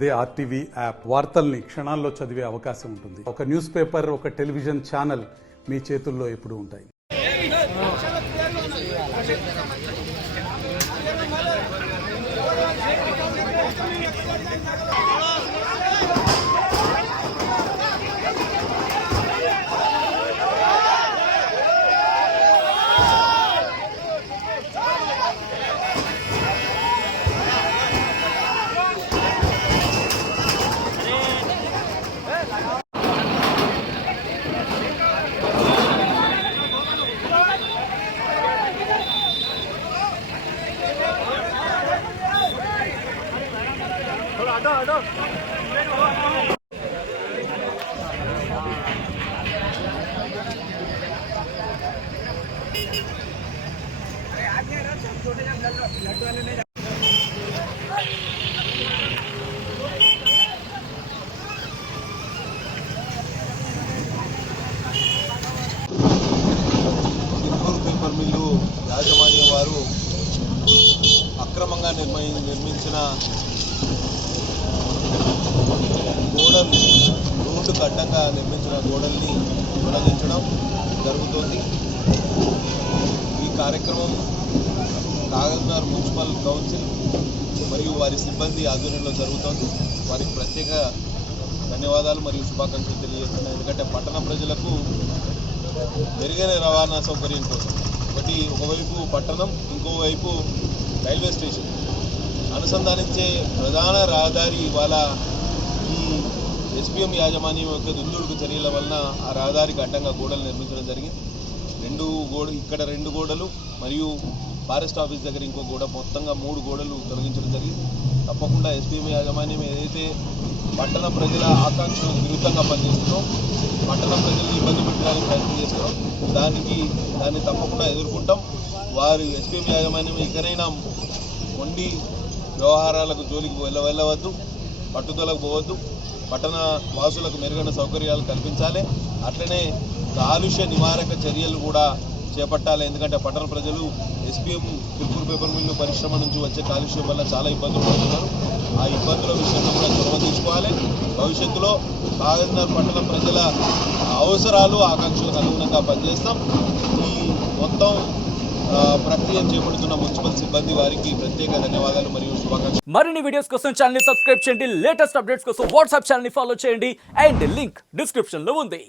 అదే RTV app వార్తల్ని క్షణాల్లో చదివే అవకాశం ఉంటుంది. ఒక న్యూస్ పేపర్, ఒక టెలివిజన్ ఛానల్ మీ చేతుల్లో ఎప్పుడూ ఉంటాయి. పేపర్ మిల్లు యాజమాన్యం వారు అక్రమంగా నిర్మించిన గోడలు, రోడ్డుకు అడ్డంగా నిర్మించిన గోడల్ని తొలగించడం జరుగుతోంది. ఈ కార్యక్రమం కాగజ్నగర్ మున్సిపల్ కౌన్సిల్ మరియు వారి సిబ్బంది ఆధ్వర్యంలో జరుగుతోంది. వారికి ప్రత్యేక ధన్యవాదాలు మరియు శుభాకాంక్షలు తెలియజేస్తున్నాయి. ఎందుకంటే పట్టణ ప్రజలకు మెరుగైన రవాణా సౌకర్యం కోసం ఒకవైపు పట్టణం, ఇంకోవైపు రైల్వే స్టేషన్ అనుసంధానించే ప్రధాన రహదారి ఇవాళ ఈ ఎస్పీఎం యాజమాన్యం యొక్క దుందుడుకు చర్యల వలన ఆ రహదారికి అడ్డంగా గోడలు నిర్మించడం జరిగింది. ఇక్కడ రెండు గోడలు మరియు ఫారెస్ట్ ఆఫీస్ దగ్గర ఇంకో గోడ, మొత్తంగా 3 గోడలు తొలగించడం జరిగింది. తప్పకుండా ఎస్పీఎం యాజమాన్యం ఏదైతే పట్టణ ప్రజల ఆకాంక్షలకు విరుద్ధంగా పనిచేస్తున్నాం, పట్టణ ప్రజల్ని ఇబ్బంది పెట్టడానికి ప్రయత్నం చేస్తున్నాం, దాన్ని తప్పకుండా ఎదుర్కొంటాం. వారు ఎస్పీఎం యాజమాన్యం ఇకనైనా మొండి వ్యవహారాలకు జోలికి వెళ్ళవద్దు, పట్టుదలకు పోవద్దు, పట్టణ వాసులకు మెరుగైన సౌకర్యాలు కల్పించాలి. అట్లనే కాలుష్య నివారక చర్యలు కూడా చేపట్టాలి. ఎందుకంటే పట్టణ ప్రజలు ఎస్పీఎం తిరుపూర్ పేపర్ మిల్లు పరిశ్రమ నుంచి వచ్చే కాలుష్యం వల్ల చాలా ఇబ్బందులు పడుతున్నారు. ఆ ఇబ్బందుల విషయంలో కూడా చొరవ తీసుకోవాలి. భవిష్యత్తులో కాగజ్నగర్ పట్టణ ప్రజల అవసరాలు, ఆకాంక్షలకు అనుగుణంగా పనిచేస్తాం. ఈ మొత్తం ప్రక్రియను చేపడుతున్న మున్సిపల్ సిబ్బంది వారికి ప్రత్యేక ధన్యవాదాలు మరియు శుభాకాంక్షలు. మరిన్ని వీడియోస్ కోసం ఛానల్ ని సబ్స్క్రైబ్ చేయండి. లేటెస్ట్ అప్డేట్స్ కోసం వాట్సాప్ ఛానల్ ని ఫాలో చేయండి. అండ్ లింక్ డిస్క్రిప్షన్ లో ఉంది.